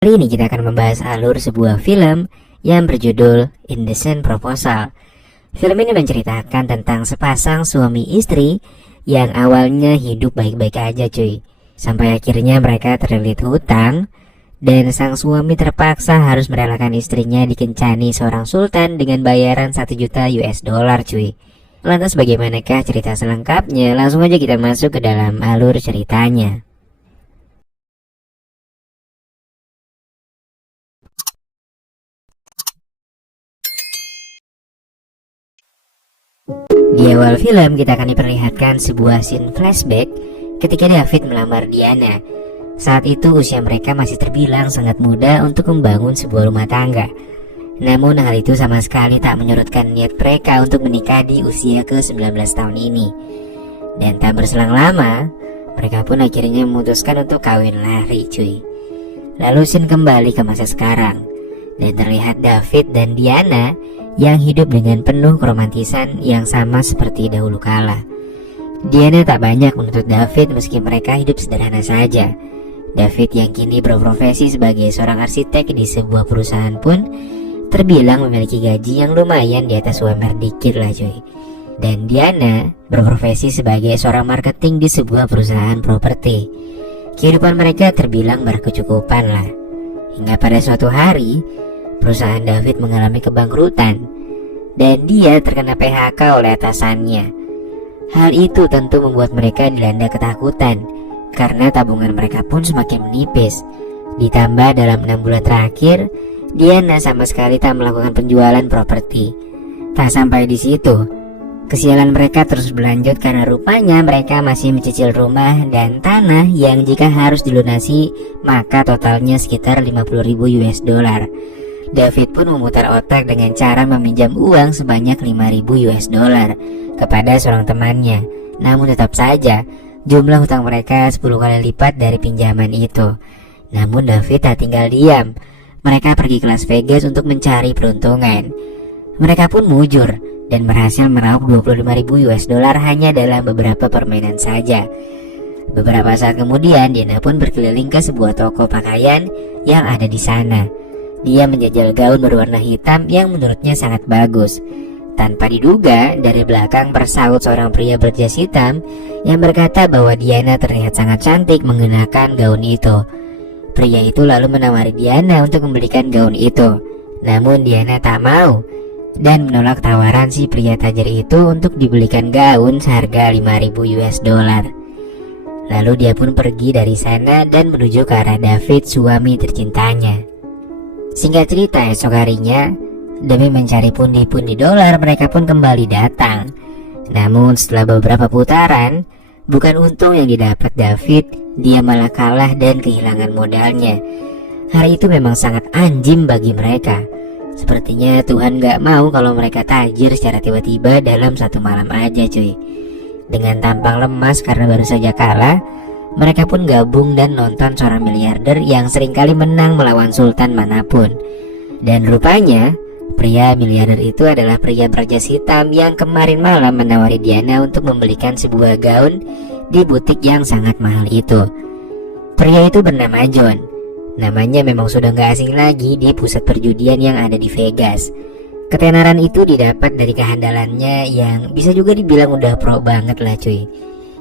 Kali ini kita akan membahas alur sebuah film yang berjudul Indecent Proposal. Film ini menceritakan tentang sepasang suami istri yang awalnya hidup baik-baik aja cuy, sampai akhirnya mereka terlilit hutang dan sang suami terpaksa harus merelakan istrinya dikencani seorang sultan dengan bayaran 1 juta US dollar cuy. Lantas bagaimanakah cerita selengkapnya? Langsung aja kita masuk ke dalam alur ceritanya. Di awal film kita akan diperlihatkan sebuah scene flashback ketika David melamar Diana. Saat itu usia mereka masih terbilang sangat muda untuk membangun sebuah rumah tangga. Namun hal itu sama sekali tak menyurutkan niat mereka untuk menikah di usia ke-19 tahun ini. Dan tak berselang lama, mereka pun akhirnya memutuskan untuk kawin lari cuy. Lalu scene kembali ke masa sekarang, dan terlihat David dan Diana yang hidup dengan penuh keromantisan yang sama seperti dahulu kala. Diana tak banyak menuntut David meski mereka hidup sederhana saja. David yang kini berprofesi sebagai seorang arsitek di sebuah perusahaan pun terbilang memiliki gaji yang lumayan di atas UMR dikit lah cuy. Dan Diana berprofesi sebagai seorang marketing di sebuah perusahaan properti. Kehidupan mereka terbilang berkecukupan lah. Hingga pada suatu hari perusahaan David mengalami kebangkrutan dan dia terkena PHK oleh atasannya. Hal itu tentu membuat mereka dilanda ketakutan karena tabungan mereka pun semakin menipis. Ditambah dalam 6 bulan terakhir Diana sama sekali tak melakukan penjualan properti. Tak sampai di situ, kesialan mereka terus berlanjut karena rupanya mereka masih mencicil rumah dan tanah yang jika harus dilunasi maka totalnya sekitar 50.000 US dollar. David pun memutar otak dengan cara meminjam uang sebanyak 5.000 US dollar kepada seorang temannya. Namun tetap saja jumlah hutang mereka 10 kali lipat dari pinjaman itu. Namun David tak tinggal diam. Mereka pergi ke Las Vegas untuk mencari peruntungan. Mereka pun mujur dan berhasil meraup 25.000 US dollar hanya dalam beberapa permainan saja. Beberapa saat kemudian Diana pun berkeliling ke sebuah toko pakaian yang ada di sana. Dia menjajal gaun berwarna hitam yang menurutnya sangat bagus. Tanpa diduga, dari belakang bersaut seorang pria berjas hitam yang berkata bahwa Diana terlihat sangat cantik mengenakan gaun itu. Pria itu lalu menawari Diana untuk membelikan gaun itu. Namun Diana tak mau dan menolak tawaran si pria tajir itu untuk dibelikan gaun seharga 5.000 US dollar. Lalu dia pun pergi dari sana dan menuju ke arah David, suami tercintanya. Singkat cerita, esok harinya demi mencari pundi-pundi dolar mereka pun kembali datang. Namun setelah beberapa putaran, bukan untung yang didapat David, dia malah kalah dan kehilangan modalnya. Hari itu memang sangat anjing bagi mereka. Sepertinya Tuhan gak mau kalau mereka tajir secara tiba-tiba dalam satu malam aja cuy. Dengan tampang lemas karena baru saja kalah, mereka pun gabung dan nonton seorang miliarder yang seringkali menang melawan sultan manapun. Dan rupanya pria miliarder itu adalah pria berjas hitam yang kemarin malam menawari Diana untuk membelikan sebuah gaun di butik yang sangat mahal itu. Pria itu bernama John. Namanya memang sudah gak asing lagi di pusat perjudian yang ada di Vegas. Ketenaran itu didapat dari kehandalannya yang bisa juga dibilang udah pro banget lah cuy.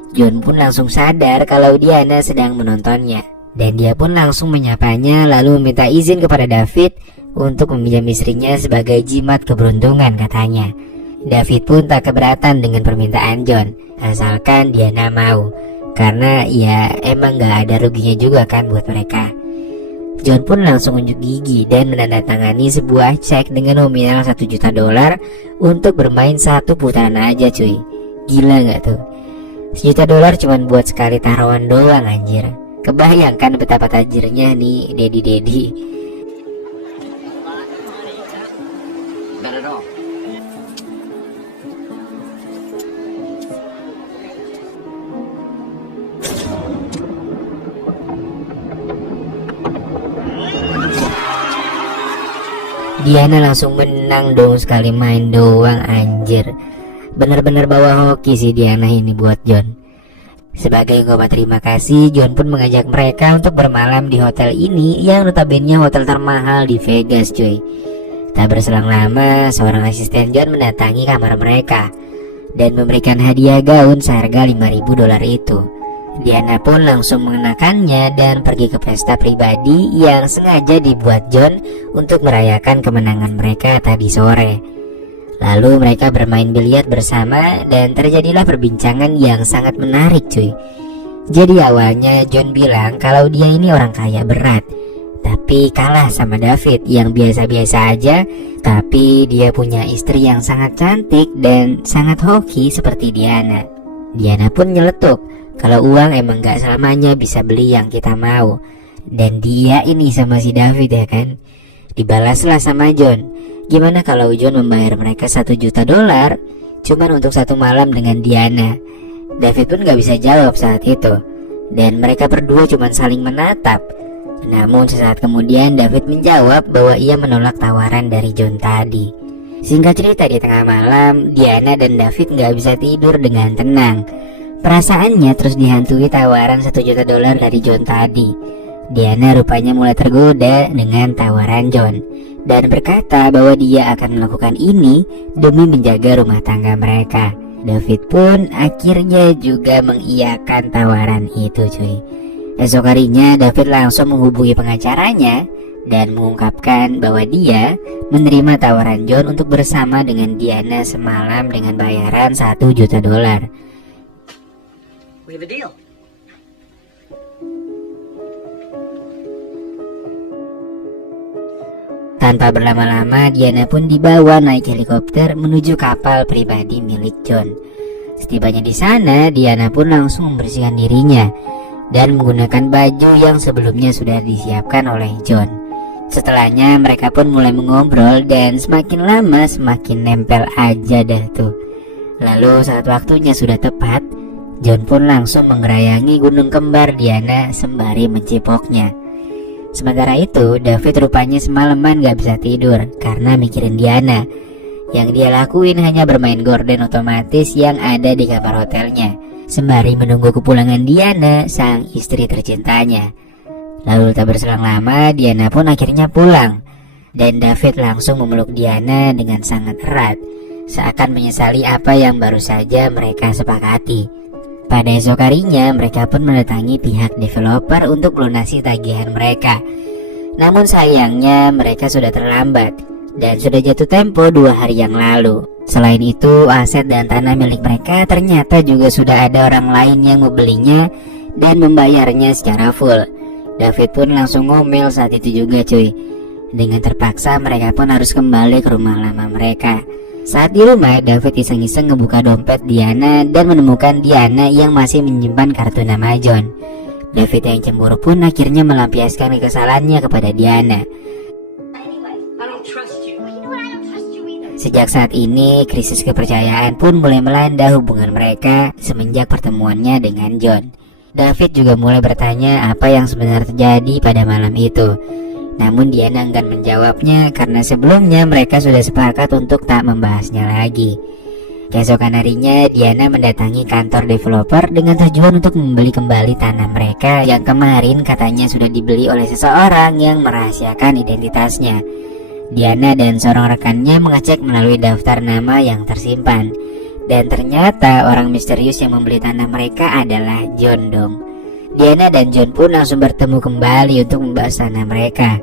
John pun langsung sadar kalau Diana sedang menontonnya, dan dia pun langsung menyapanya lalu meminta izin kepada David untuk meminjam istrinya sebagai jimat keberuntungan katanya. David pun tak keberatan dengan permintaan John, asalkan Diana mau, karena ya emang gak ada ruginya juga kan buat mereka. John pun langsung unjuk gigi dan menandatangani sebuah cek dengan nominal 1 juta dolar untuk bermain 1 putaran aja cuy. Gila gak tuh? 1 juta dolar cuman buat sekali taruhan doang anjir. Kebayangkan betapa tajirnya nih Dedi. Diana langsung menang dong sekali main doang anjir. Bener-bener bawa hoki sih Diana ini buat John. Sebagai ungkapan terima kasih, John pun mengajak mereka untuk bermalam di hotel ini yang notabene hotel termahal di Vegas, cuy. Tak berselang lama, seorang asisten John mendatangi kamar mereka dan memberikan hadiah gaun seharga $5.000 itu. Diana pun langsung mengenakannya dan pergi ke pesta pribadi yang sengaja dibuat John untuk merayakan kemenangan mereka tadi sore. Lalu mereka bermain biliar bersama dan terjadilah perbincangan yang sangat menarik, cuy. Jadi awalnya John bilang kalau dia ini orang kaya berat, tapi kalah sama David yang biasa-biasa aja, tapi dia punya istri yang sangat cantik dan sangat hoki seperti Diana. Diana pun nyeletuk kalau uang emang gak selamanya bisa beli yang kita mau. Dan dia ini sama si David ya kan. Dibalaslah sama John, gimana kalau John membayar mereka $1 juta cuman untuk satu malam dengan Diana. David pun gak bisa jawab saat itu, dan mereka berdua cuman saling menatap. Namun sesaat kemudian David menjawab bahwa ia menolak tawaran dari John tadi. Singkat cerita, di tengah malam Diana dan David gak bisa tidur dengan tenang. Perasaannya terus dihantui tawaran $1 juta dari John tadi. Diana rupanya mulai tergoda dengan tawaran John dan berkata bahwa dia akan melakukan ini demi menjaga rumah tangga mereka. David pun akhirnya juga mengiyakan tawaran itu, cuy. Esok harinya David langsung menghubungi pengacaranya dan mengungkapkan bahwa dia menerima tawaran John untuk bersama dengan Diana semalam dengan bayaran $1 juta. We have a deal. Tanpa berlama-lama, Diana pun dibawa naik helikopter menuju kapal pribadi milik John. Setibanya di sana, Diana pun langsung membersihkan dirinya dan menggunakan baju yang sebelumnya sudah disiapkan oleh John. Setelahnya mereka pun mulai mengobrol dan semakin lama semakin nempel aja dah tuh. Lalu saat waktunya sudah tepat, John pun langsung menggerayangi gunung kembar Diana sembari mencipoknya. Sementara itu, David rupanya semalaman gak bisa tidur karena mikirin Diana. Yang dia lakuin hanya bermain gorden otomatis yang ada di kamar hotelnya, sembari menunggu kepulangan Diana, sang istri tercintanya. Lalu tak berselang lama, Diana pun akhirnya pulang, dan David langsung memeluk Diana dengan sangat erat, seakan menyesali apa yang baru saja mereka sepakati. Pada esok harinya, mereka pun mendatangi pihak developer untuk melunasi tagihan mereka. Namun sayangnya mereka sudah terlambat dan sudah jatuh tempo 2 hari yang lalu. Selain itu, aset dan tanah milik mereka ternyata juga sudah ada orang lain yang membelinya dan membayarnya secara full. David pun langsung ngomel saat itu juga, cuy. Dengan terpaksa mereka pun harus kembali ke rumah lama mereka. Saat di rumah, David iseng-iseng ngebuka dompet Diana dan menemukan Diana yang masih menyimpan kartu nama John. David yang cemburu pun akhirnya melampiaskan kekesalannya kepada Diana. Sejak saat ini, krisis kepercayaan pun mulai melanda hubungan mereka semenjak pertemuannya dengan John. David juga mulai bertanya apa yang sebenarnya terjadi pada malam itu. Namun Diana enggan menjawabnya karena sebelumnya mereka sudah sepakat untuk tak membahasnya lagi. Keesokan harinya, Diana mendatangi kantor developer dengan tujuan untuk membeli kembali tanah mereka yang kemarin katanya sudah dibeli oleh seseorang yang merahasiakan identitasnya. Diana dan seorang rekannya mengecek melalui daftar nama yang tersimpan, dan ternyata orang misterius yang membeli tanah mereka adalah John dong. Diana dan John pun langsung bertemu kembali untuk membahas tanah mereka.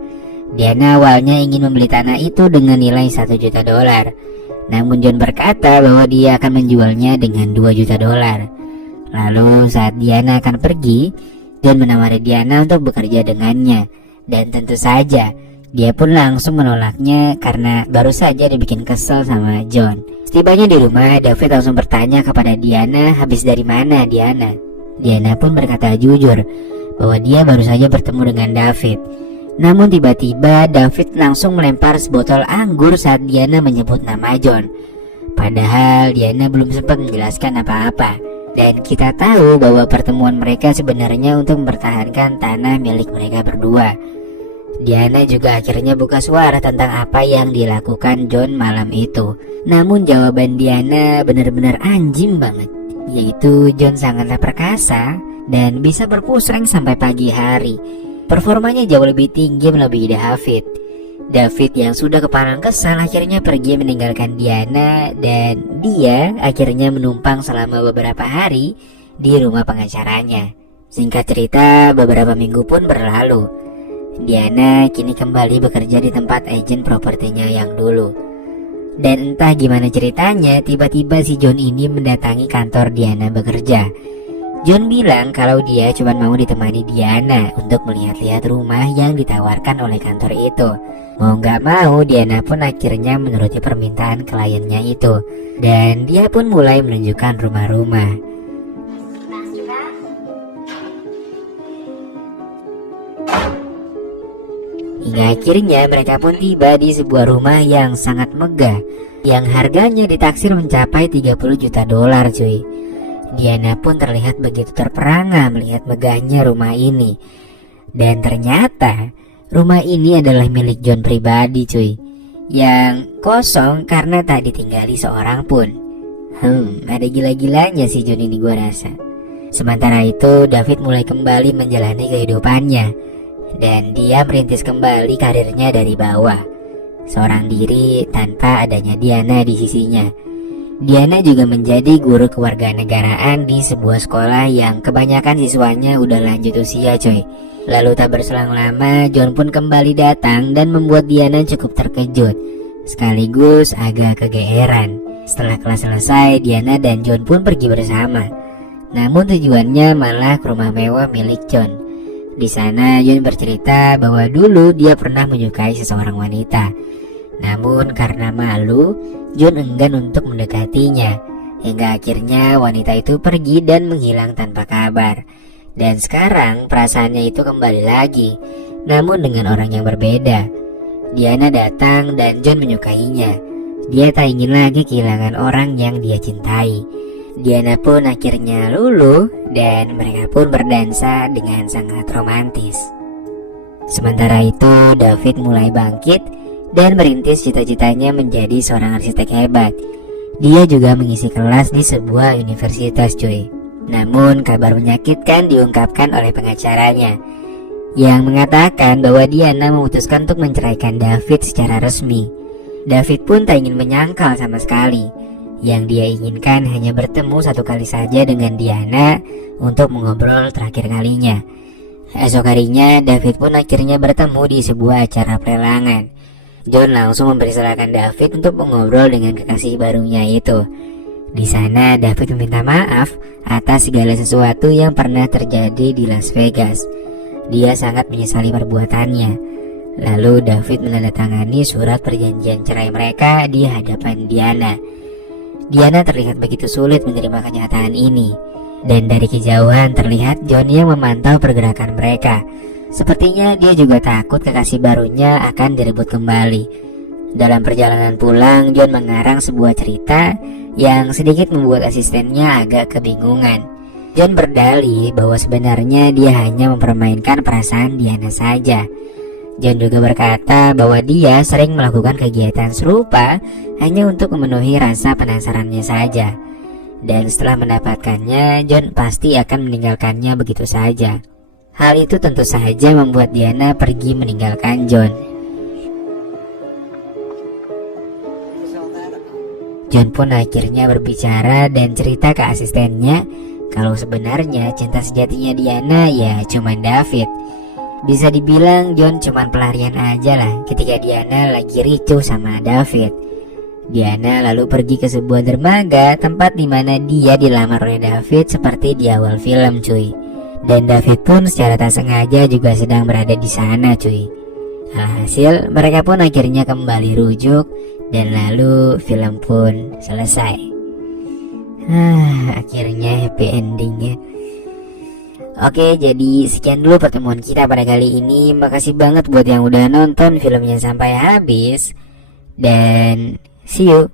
Diana awalnya ingin membeli tanah itu dengan nilai $1 juta. Namun John berkata bahwa dia akan menjualnya dengan $2 juta. Lalu saat Diana akan pergi, John menawari Diana untuk bekerja dengannya. Dan tentu saja, dia pun langsung menolaknya karena baru saja dibikin kesel sama John. Setibanya di rumah, David langsung bertanya kepada Diana, habis dari mana Diana? Diana pun berkata jujur bahwa dia baru saja bertemu dengan David. Namun tiba-tiba David langsung melempar sebotol anggur saat Diana menyebut nama John. Padahal Diana belum sempat menjelaskan apa-apa. Dan kita tahu bahwa pertemuan mereka sebenarnya untuk mempertahankan tanah milik mereka berdua. Diana juga akhirnya buka suara tentang apa yang dilakukan John malam itu. Namun jawaban Diana benar-benar anjing banget. yaitu John sangatlah perkasa dan bisa berpusreng sampai pagi hari. Performanya jauh lebih tinggi melebihi David. David yang sudah kepalang kesal akhirnya pergi meninggalkan Diana, dan dia akhirnya menumpang selama beberapa hari di rumah pengacaranya. Singkat cerita, beberapa minggu pun berlalu. Diana kini kembali bekerja di tempat agen propertinya yang dulu. Dan entah gimana ceritanya, tiba-tiba si John ini mendatangi kantor Diana bekerja. John bilang kalau dia cuma mau ditemani Diana untuk melihat-lihat rumah yang ditawarkan oleh kantor itu. Mau gak mau, Diana pun akhirnya menuruti permintaan kliennya itu, dan dia pun mulai menunjukkan rumah-rumah. Hingga akhirnya mereka pun tiba di sebuah rumah yang sangat megah, yang harganya ditaksir mencapai 30 juta dolar cuy. Diana pun terlihat begitu terperangah melihat megahnya rumah ini. Dan ternyata rumah ini adalah milik John pribadi cuy, yang kosong karena tak ditinggali seorang pun. Ada gila-gilanya si John ini gua rasa. Sementara itu David mulai kembali menjalani kehidupannya, dan dia merintis kembali karirnya dari bawah, seorang diri tanpa adanya Diana di sisinya. Diana juga menjadi guru kewarganegaraan di sebuah sekolah yang kebanyakan siswanya udah lanjut usia coy. Lalu tak berselang lama, John pun kembali datang dan membuat Diana cukup terkejut, sekaligus agak kegeeran. Setelah kelas selesai, Diana dan John pun pergi bersama. Namun tujuannya malah ke rumah mewah milik John. Di sana John bercerita bahwa dulu dia pernah menyukai seseorang wanita. Namun karena malu, John enggan untuk mendekatinya. Hingga akhirnya wanita itu pergi dan menghilang tanpa kabar. Dan sekarang perasaannya itu kembali lagi, namun dengan orang yang berbeda. Diana datang dan John menyukainya. Dia tak ingin lagi kehilangan orang yang dia cintai. Diana pun akhirnya luluh dan mereka pun berdansa dengan sangat romantis. Sementara itu David mulai bangkit dan merintis cita-citanya menjadi seorang arsitek hebat. Dia juga mengisi kelas di sebuah universitas cuy. Namun kabar menyakitkan diungkapkan oleh pengacaranya, yang mengatakan bahwa Diana memutuskan untuk menceraikan David secara resmi. David pun tak ingin menyangkal sama sekali. Yang dia inginkan hanya bertemu satu kali saja dengan Diana untuk mengobrol terakhir kalinya. Esok harinya David pun akhirnya bertemu di sebuah acara pelelangan. John langsung mempersilahkan David untuk mengobrol dengan kekasih barunya itu. Di sana David meminta maaf atas segala sesuatu yang pernah terjadi di Las Vegas. Dia sangat menyesali perbuatannya. Lalu David menandatangani surat perjanjian cerai mereka di hadapan Diana. Diana terlihat begitu sulit menerima kenyataan ini, dan dari kejauhan terlihat John yang memantau pergerakan mereka. Sepertinya dia juga takut kekasih barunya akan direbut kembali. Dalam perjalanan pulang, John mengarang sebuah cerita yang sedikit membuat asistennya agak kebingungan. John berdalih bahwa sebenarnya dia hanya mempermainkan perasaan Diana saja. John juga berkata bahwa dia sering melakukan kegiatan serupa hanya untuk memenuhi rasa penasarannya saja. Dan setelah mendapatkannya, John pasti akan meninggalkannya begitu saja. Hal itu tentu saja membuat Diana pergi meninggalkan John. John pun akhirnya berbicara dan cerita ke asistennya kalau sebenarnya cinta sejatinya Diana ya cuma David. Bisa dibilang John cuma pelarian aja lah ketika Diana lagi ricuh sama David. Diana lalu pergi ke sebuah dermaga, tempat dimana dia dilamar oleh David seperti di awal film cuy. Dan David pun secara tak sengaja juga sedang berada di sana cuy. Alhasil mereka pun akhirnya kembali rujuk, dan lalu film pun selesai. Akhirnya happy endingnya. Oke, jadi sekian dulu pertemuan kita pada kali ini. Makasih banget buat yang udah nonton filmnya sampai habis. Dan see you.